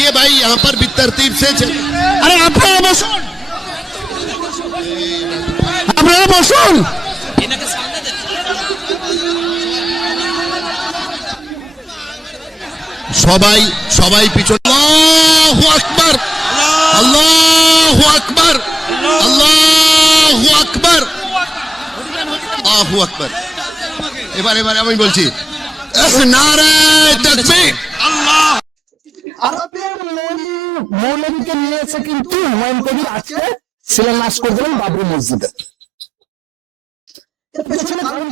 देखिए भाई यहाँ पर भी तरतीब से चल- আরে আপনারা বসুন আপনারা বসুন সবাই সবাই পিছনে আল্লাহু আকবার আল্লাহু আকবার আল্লাহু আকবার আল্লাহু আকবার এবার এবার আমি বলছি নারায় তাকবীর আরবের মৌলী মৌলবীকে নিয়ে এসে কিন্তু হুমায়ুন কবির আজকে শিলান্যাস করে দিলেন বাবরি মসজিদে। কারণ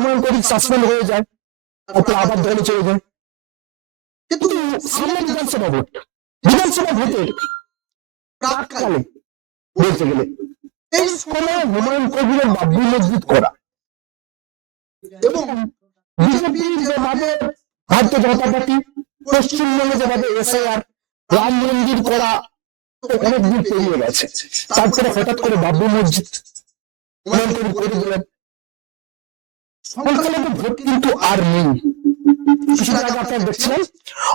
মনে ধরে সাসপেন্ড হয়ে যায় সামনে বিধানসভা ভোট। গেলে এই সময় হুমায়ুন কবিরের বাবরি মসজিদ করা। এবং ভারতীয় জনতা পার্টি, পশ্চিমবঙ্গে যেভাবে এসআইআর, রাম মন্দির করা অনেক দূর পেরিয়ে গেছে। তারপরে হঠাৎ করে বাবরি মসজিদ ভোট কিন্তু আর নেই।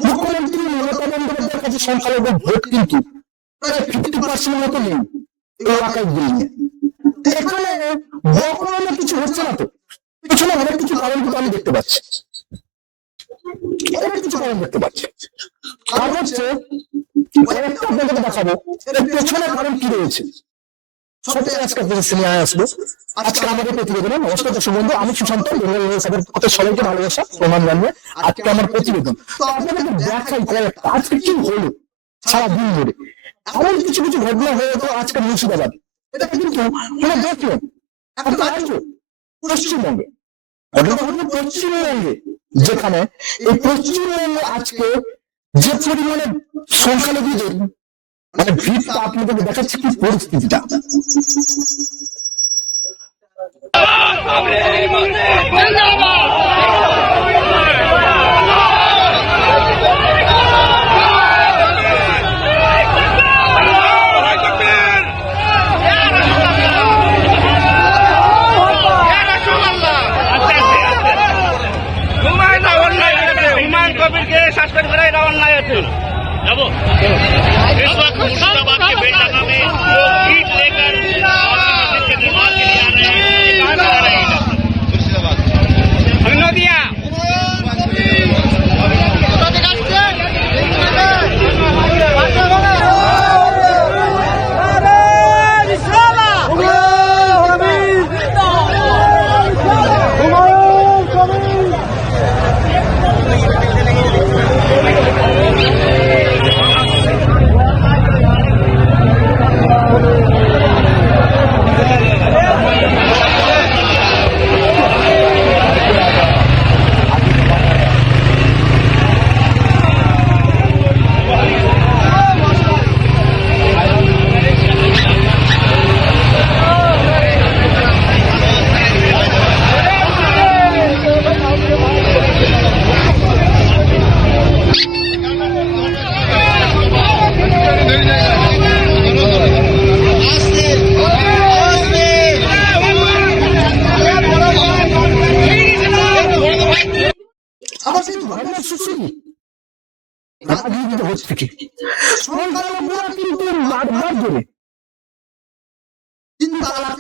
মুখ্যমন্ত্রী ভোট কিন্তু মতো নেই। এখানে কিছু হচ্ছে না তো। পিছনে অনেক কিছু কারণ কিন্তু আমি দেখতে পাচ্ছি। অনেক কিছু কারণ দেখতে পাচ্ছি। কারণ হচ্ছে আপনাদের দেখাবো পেছনে কারণ কি রয়েছে। আজকে আপনাদের প্রতিবেদন নমস্কার দর্শক আমি সুশান্ত সাহেবের কথা সবাইকে ভালোবাসা, প্রণাম জানিয়ে আজকে আমার প্রতিবেদন। তো আপনাদের দেখাই কি হলো সারাদিন ধরে? এমন কিছু কিছু ঘটনা হয়ে গেল আজকে মুর্শিদাবাদ। এটা কিন্তু মানে দেখলেন রাজ্য। পশ্চিমবঙ্গে। পশ্চিমবঙ্গে, যেখানে এই পশ্চিমবঙ্গে আজকে যে পরিমাণে সংখ্যালঘুদের মানে ভিড়টা আপনাদের দেখাচ্ছে, কি পরিস্থিতিটা? yapıyoruz. Ya bu. Evet. Es bak Mursa bak ki Beylerden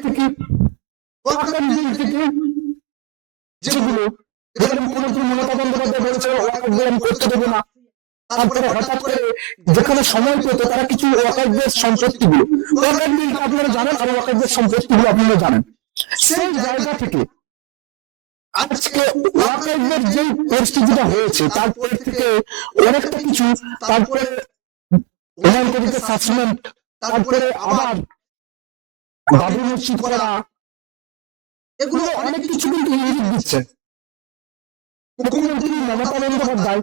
থেকে ওয়াকার থেকে যেগুলো যেখানে মুখ্যমন্ত্রী মমতা বন্দ্যোপাধ্যায় বলেছে ওয়াকার আমি করতে দেবো না তারপরে হঠাৎ করে যেখানে সময় পেত তারা কিছু ওয়াকারদের সম্পত্তিগুলো। ওয়াকার বিল আপনারা জানেন আর ওয়াকারদের সম্পত্তিগুলো আপনারা জানেন। সেই জায়গা থেকে আজকে ওয়াকারদের যে পরিস্থিতিটা হয়েছে তারপরে থেকে অনেকটা কিছু তারপরে কবিরকে সাসপেন্ড তারপরে আবার বাবরি মসজিদ করা এগুলো অনেক কিছু কিন্তু ইঙ্গিত দিচ্ছে। মুখ্যমন্ত্রী মমতা বন্দ্যোপাধ্যায়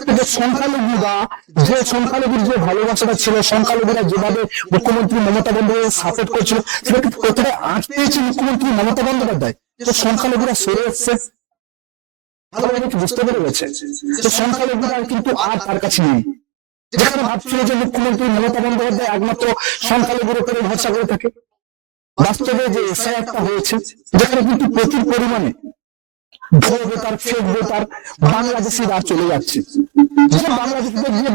থেকে সংখ্যালঘু বা যে সংখ্যালঘুর যে ভালোবাসাটা ছিল সংখ্যালঘুরা যেভাবে মুখ্যমন্ত্রী মমতা বন্দ্যোপাধ্যায় সাপোর্ট করছিল সেটা কিন্তু কোথায় আঁচ পেয়েছে মুখ্যমন্ত্রী মমতা বন্দ্যোপাধ্যায়। যে সংখ্যালঘুরা সরে এসছে। ভালোভাবে কি বুঝতে পেরে গেছে যে সংখ্যালঘুরা কিন্তু আর তার কাছে নেই। যেখানে ভাবছিল যে মুখ্যমন্ত্রী মমতা বন্দ্যোপাধ্যায় একমাত্র সংখ্যালঘুর উপরে ভরসা করে থাকে। বাস্তবে যে এসআইআরটা হয়েছে, যেখানে কিন্তু প্রচুর পরিমাণে ভোটার, ফেক ভোটার বাংলাদেশিরা চলে যাচ্ছে।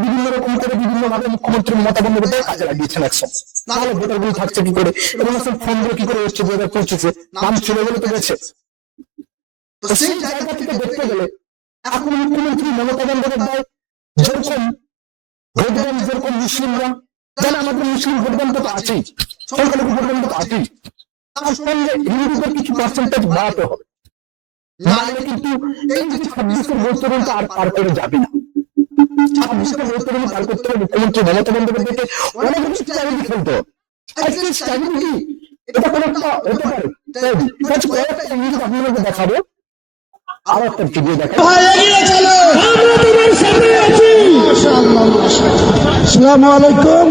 বিভিন্ন রকম করে বিভিন্ন ভাবে মুখ্যমন্ত্রী মমতা কাজে লাগিয়েছেন একসঙ্গে নাহলে ভোটারগুলো থাকছে কি করে? এবং সব ফোন কি করে দু হাজার পঁচিশে? নাম ছিল বলে তো গেছে। সেই জায়গা থেকে দেখতে গেলে এখন মুখ্যমন্ত্রী মমতা বন্দ্যোপাধ্যায় যেরকম যেরকম মুসলিমরা, তাহলে আমাদের মুসলিম ভোট ব্যাংক তো আছেই। সংখ্যালঘু ভোট ব্যাংক তো আছেই। তার সঙ্গে হিন্দুদের কিছু পার্সেন্টেজ বাড়াতে হবে। নাহলে কিন্তু এই যে ছাব্বিশের তরুণটা আর পার করে যাবে না। পার করতে হবে মুখ্যমন্ত্রী মমতা বন্দ্যোপাধ্যায়কে অনেক আজকে স্ট্র্যাটেজি এটা কোনো একটা হতে পারে কয়েকটা ইংরেজি আপনাদেরকে দেখাবো আর একটা ভিডিও দেখাবো আলাইকুম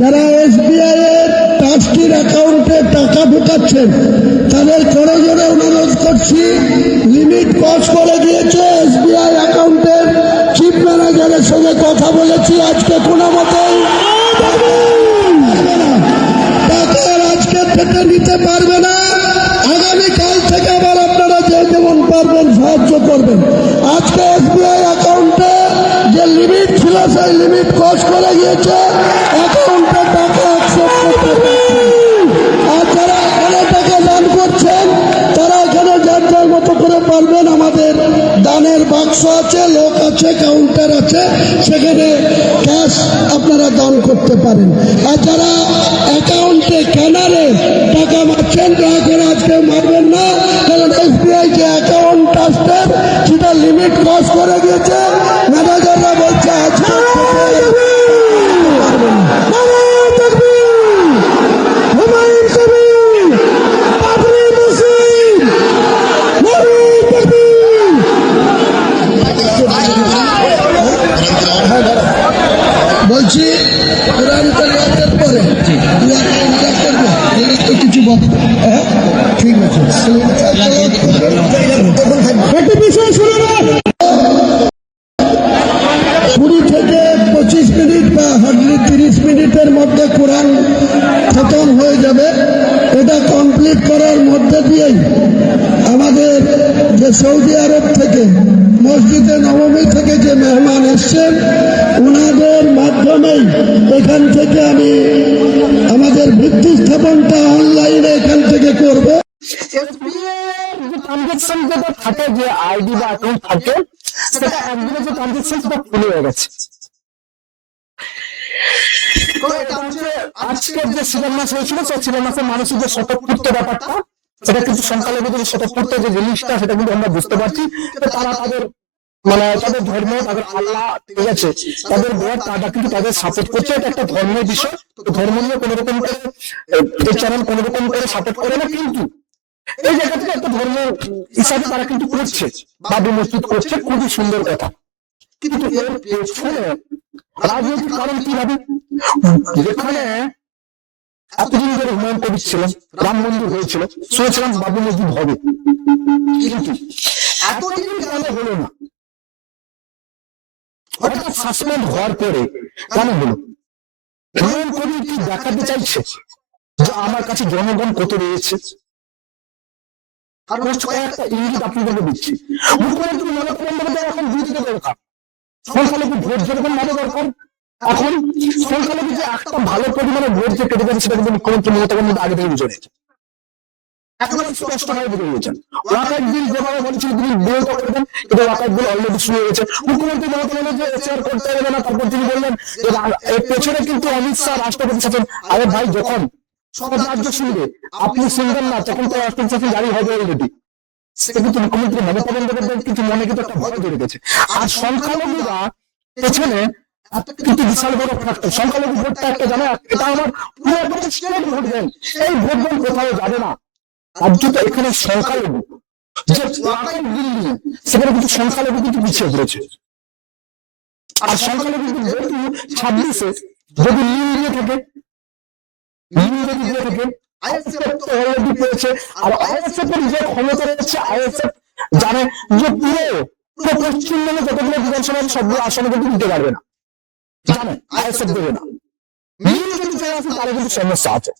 যারা এসবিআই এর ট্রাস্টির অ্যাকাউন্টে টাকা ঢুকাচ্ছেন তাদের করে জোরে অনুরোধ করছি লিমিট পাস করে দিয়েছে এসবিআই সঙ্গে কথা বলেছি আজকে কোনো মতে আজকে থেকে নিতে পারবে না। আগামীকাল থেকে আবার আপনারা যে যেমন পারবেন, সাহায্য করবেন। আজকে এসবিআই অ্যাকাউন্টে যে লিমিট ছিল, সেই লিমিট ক্রস করে গিয়েছে। বাক্স আছে লোক আছে কাউন্টার আছে, সেখানে ক্যাশ আপনারা দান করতে পারেন। আর যারা অ্যাকাউন্টে কেনারে টাকা মারছেন, দয়া করে আজকে মারবেন না, কারণ এসবিআই যে অ্যাকাউন্ট আসতেন সেটা লিমিট ক্রস করে দিয়েছে। কুড়ি থেকে পঁচিশ মিনিট বা হার্ডলি তিরিশ মিনিটের মধ্যে কোরআন খতম হয়ে যাবে এটা কমপ্লিট করার মধ্যে দিয়েই আমাদের যে সৌদি আরব থেকে মসজিদে নবমী থেকে যে মেহমান এসছেন ওনাদের মাধ্যমেই এখান থেকে আমি আমাদের ভিত্তি স্থাপনটা অনলাইনে এখান থেকে করব থাকে, যে আইডি বা অ্যাকাউন্ট থাকে, সেটা একদিনে যে ট্রানজেকশন সেটা ফুল হয়ে গেছে। আজকের যে হয়েছিল, সেই মানুষের যে ব্যাপারটা, সেটা কিন্তু যে জিনিসটা, সেটা কিন্তু আমরা বুঝতে পারছি। তারা তাদের মানে তাদের ধর্ম, তাদের আল্লাহ, ঠিক আছে, তাদের বর, তারা কিন্তু তাদের সাপোর্ট করছে। এটা একটা ধর্মের বিষয়। ধর্ম নিয়ে কোনো রকম করে এই চ্যানেল কোনো রকম করে সাপোর্ট করে না, কিন্তু এই জায়গা থেকে একটা ধর্ম হিসাবে তারা কিন্তু করছে বাবু মসজিদ করছে খুবই সুন্দর কথা। কিন্তু এর পেছনে রাজনৈতিক কারণ কি? ভাবে যেখানে এতদিন ধরে হুমায়ুন কবির ছিলেন রাম মন্দির হয়েছিল শুনেছিলাম বাবু মসজিদ হবে। কিন্তু এতদিন কেন হলো না? হঠাৎ সাসপেন্ড হওয়ার পরে কেন হলো? হুমায়ুন কবির কি দেখাতে চাইছে? যে আমার কাছে জনগণ কত রয়েছে? আর হচ্ছে কয়েকটা ইঙ্গিত আপনাদেরকে দিচ্ছি। মুখ্যমন্ত্রী বন্দ্যোপাধ্যায় এখন দরকার। সংখ্যালঘু ভোট যেরকম ভালো দরকার এখন সংখ্যালঘু যে একটা ভালো পরিমাণে ভোট যে কেটে যাবে সেটা কিন্তু মুখ্যমন্ত্রী মমতা বন্দ্যোপাধ্যায় আগে থেকে বুঝে নিয়েছে একেবারে স্পষ্ট ভাবে বুঝে নিয়েছেন। ওয়াকার বিল যেভাবে বলেছিল তিনি বিরোধিতা করবেন কিন্তু ওয়াকার বিল অলরেডি শুরু হয়েছে মুখ্যমন্ত্রী মমতা বন্দ্যোপাধ্যায় এসআর করতে হবে না তারপর তিনি বললেন এর পেছনে কিন্তু অমিত শাহ রাষ্ট্রপতি শাসন আরে ভাই যখন রাজ্য শুনবে। আপনি শুনবেন না তখন তো শাসন জারি হবে অলরেডি কিন্তু মুখ্যমন্ত্রী মমতা বন্দ্যোপাধ্যায় কিন্তু মনে কিন্তু একটা ভয় ধরে গেছে। আর সংখ্যালঘুরা পেছনে কিন্তু বিশাল বড় ফ্যাক্টর সংখ্যালঘু ভোটটা একটা জানো এটা আমার পুরো একবারে স্টেট ভোট ব্যাংক এই ভোট ব্যাংক কোথাও যাবে না। রাজ্য তো এখানে সংখ্যালঘু। যে দিল্লি সেখানে কিন্তু সংখ্যালঘু কিন্তু পিছিয়ে পড়েছে। আর সংখ্যালঘু কিন্তু ছাব্বিশে যদি লিঙ্গ দিয়ে থাকে আর আইএসএফ এর যে ক্ষমতা রয়েছে আইএসএফ জানে যে পুরো পশ্চিমবঙ্গে বিধানসভা সবগুলো আসনে কিন্তু দিতে পারবে না। জানে আইএসএফ দেবে না। কিন্তু সমস্যা আছে।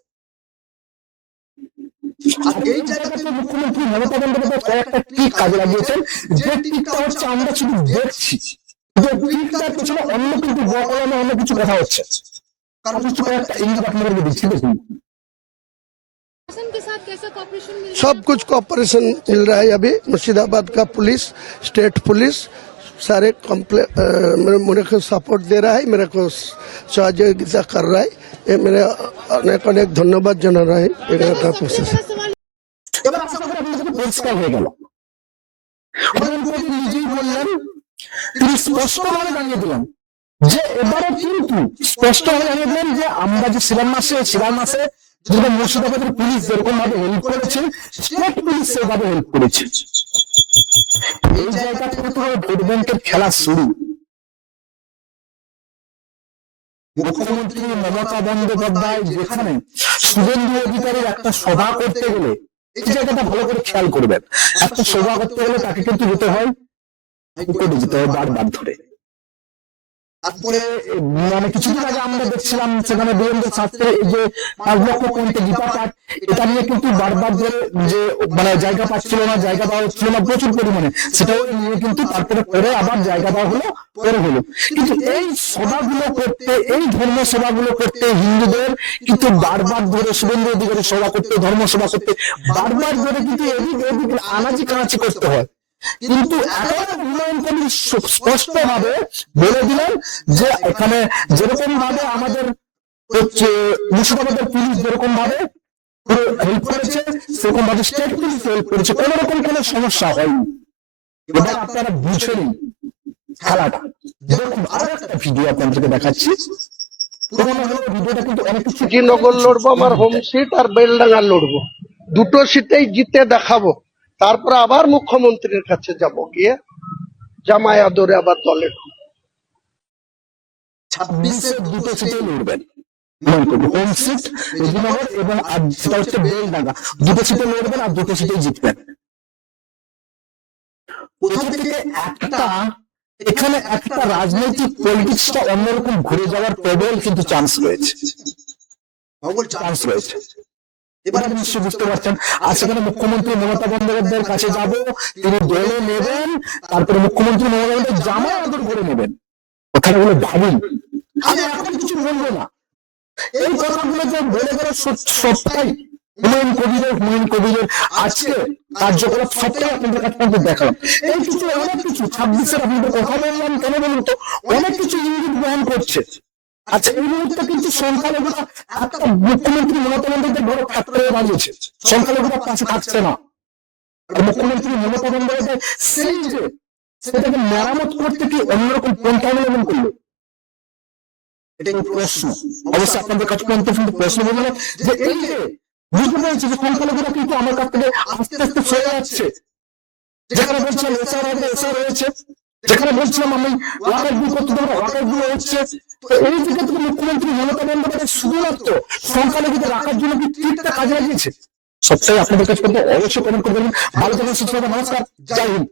আর এই জায়গাতে মুখ্যমন্ত্রী মমতা বন্দ্যোপাধ্যায় কয়েকটা টিক কাজে লাগিয়েছেন। যে টিকটা হচ্ছে আমরা শুধু দেখছি। যে টিকটার পেছনে অন্য কিন্তু বকলমে অন্য কিছু কথা হচ্ছে। কারণ কিছু কয়েকটা ইঙ্গিত আপনাদেরকে দিচ্ছি দেখুন शासन के साथ कैसा कॉपरेशन मिल सब कुछ कॉपरेशन मिल रहा है अभी मुर्शिदाबाद का पुलिस स्टेट पुलिस सारे कॉम्प्ले अ, मेरे मेरे को सपोर्ट दे रहा है मेरे को सहयोगिता कर रहा है ये मेरे अनेक अनेक धन्यवाद जना रहा है ये का प्रोसेस है सवाल এবার আশা করি আপনাদের পরিষ্কার হয়ে গেল প্রধানমন্ত্রী নিজেই বললেন তিনি স্পষ্টভাবে জানিয়ে দিলেন যে এবারে কিন্তু স্পষ্টভাবে জানিয়ে দিলেন যে আমরা যে শিলান্যাসে শিলান্যাসে যেরকম মুর্শিদাবাদের পুলিশ যেরকম ভাবে হেল্প করেছে স্টেট পুলিশ সেভাবে হেল্প করেছে। এই জায়গা থেকে তো ভোট ব্যাংকের খেলা শুরু। মুখ্যমন্ত্রী মমতা বন্দ্যোপাধ্যায় যেখানে শুভেন্দু অধিকারীর একটা সভা করতে গেলে, এই জায়গাটা ভালো করে খেয়াল করবেন। একটা সভা করতে গেলে তাকে কিন্তু যেতে হয় যেতে হয় বারবার ধরে। তারপরে মানে কিছুদিন আগে আমরা দেখছিলাম সেখানে বীরেন্দ্র শাস্ত্রী এই যে পাঁচ লক্ষ পয়েন্টে গীতা পাঠ এটা নিয়ে কিন্তু বারবার ধরে যে মানে জায়গা পাচ্ছিল না জায়গা দেওয়া হচ্ছিল না প্রচুর পরিমাণে সেটাও নিয়ে কিন্তু তারপরে পরে আবার জায়গা দেওয়া হলো পরে হলো। কিন্তু এই সভাগুলো করতে এই ধর্ম সভাগুলো করতে হিন্দুদের কিন্তু বারবার ধরে শুভেন্দু অধিকারী সভা করতে ধর্ম সভা করতে বারবার ধরে কিন্তু এদিক এদিক আনাচি কানাচি করতে হয়। কিন্তু এখন উন্নয়ন কমিটি স্পষ্ট ভাবে বলে দিলেন যে এখানে যেরকম ভাবে আমাদের হচ্ছে মুর্শিদাবাদের পুলিশ যেরকম ভাবে হেল্প করেছে সেরকম ভাবে স্টেট পুলিশ হেল্প করেছে। কোন রকম কোনো সমস্যা হয়নি। এবার আপনারা বুঝে নিন খেলাটা। দেখুন আরও একটা ভিডিও আপনাদেরকে দেখাচ্ছি। পুরোনো হলেও ভিডিওটা কিন্তু অনেক নগর লড়বো আমার হোম সিট আর বেলডাঙ্গা লড়বো। দুটো সিটেই জিতে দেখাবো। তারপর আবার মুখ্যমন্ত্রীর কাছে যাব গিয়ে জামাই আদরে আবার দলে ছাব্বিশের দুটো সিটে লড়বেন। হোম সিট রেজিনগর এবং আর সেটা হচ্ছে বেলডাঙ্গা। দুটো সিটে লড়বেন আর দুটো সিটে জিতবেন। কোথা থেকে একটা এখানে একটা রাজনৈতিক পলিটিক্সটা অন্যরকম ঘুরে যাওয়ার প্রবল কিন্তু চান্স রয়েছে। প্রবল চান্স রয়েছে। এবার আপনি নিশ্চয়ই বুঝতে পারছেন আর সেখানে মুখ্যমন্ত্রী মমতা বন্দ্যোপাধ্যায়ের কাছে যাব তিনি দলে নেবেন তারপরে মুখ্যমন্ত্রী মমতা বন্দ্যোপাধ্যায় জামা আদর করে নেবেন। কথাগুলো ভাবুন। আমি এখন কিছু বলব না। এই কথাগুলো যে বলে গেল সবটাই হুমায়ুন কবিরের হুমায়ুন কবিরের আজকে কার্যকলাপ সবটাই আপনাদের কাছে কিন্তু দেখালাম। এই কিছু অনেক কিছু ছাব্বিশের আপনাদের কথা বললাম কেন বলুন তো? অনেক কিছু ইঙ্গিত বহন করছে। আচ্ছা এই মুহূর্তে কিন্তু সংখ্যালঘুরা মুখ্যমন্ত্রী মমতা বন্দ্যোপাধ্যায় বড় ফ্যাক্টরে দাঁড়িয়েছে। সংখ্যালঘুরা থাকছে না। মুখ্যমন্ত্রী মমতা বন্দ্যোপাধ্যায় সেটাকে মেরামত করতে কি অন্যরকম পন্থা অবলম্বন করল। এটা আপনাদের কাছে কিন্তু এই বুঝতে যে কিন্তু আমার কাছ থেকে আস্তে আস্তে যাচ্ছে। যেখানে বলছিলাম আমি ওয়াকার বিল করতে দেবো ওয়াকার বিল হচ্ছে। এই দিকে থেকে মুখ্যমন্ত্রী, মমতা বন্দ্যোপাধ্যায় শুধুমাত্র সংখ্যালঘুদের রাখার জন্য কি তিনটা কাজে লাগিয়েছে? সবটাই আপনাদের কাছে থেকে অবশ্যই কমেন্ট করবেন ভালো থাকুন সুস্থ থাকবেন, নমস্কার, জয় হিন্দ।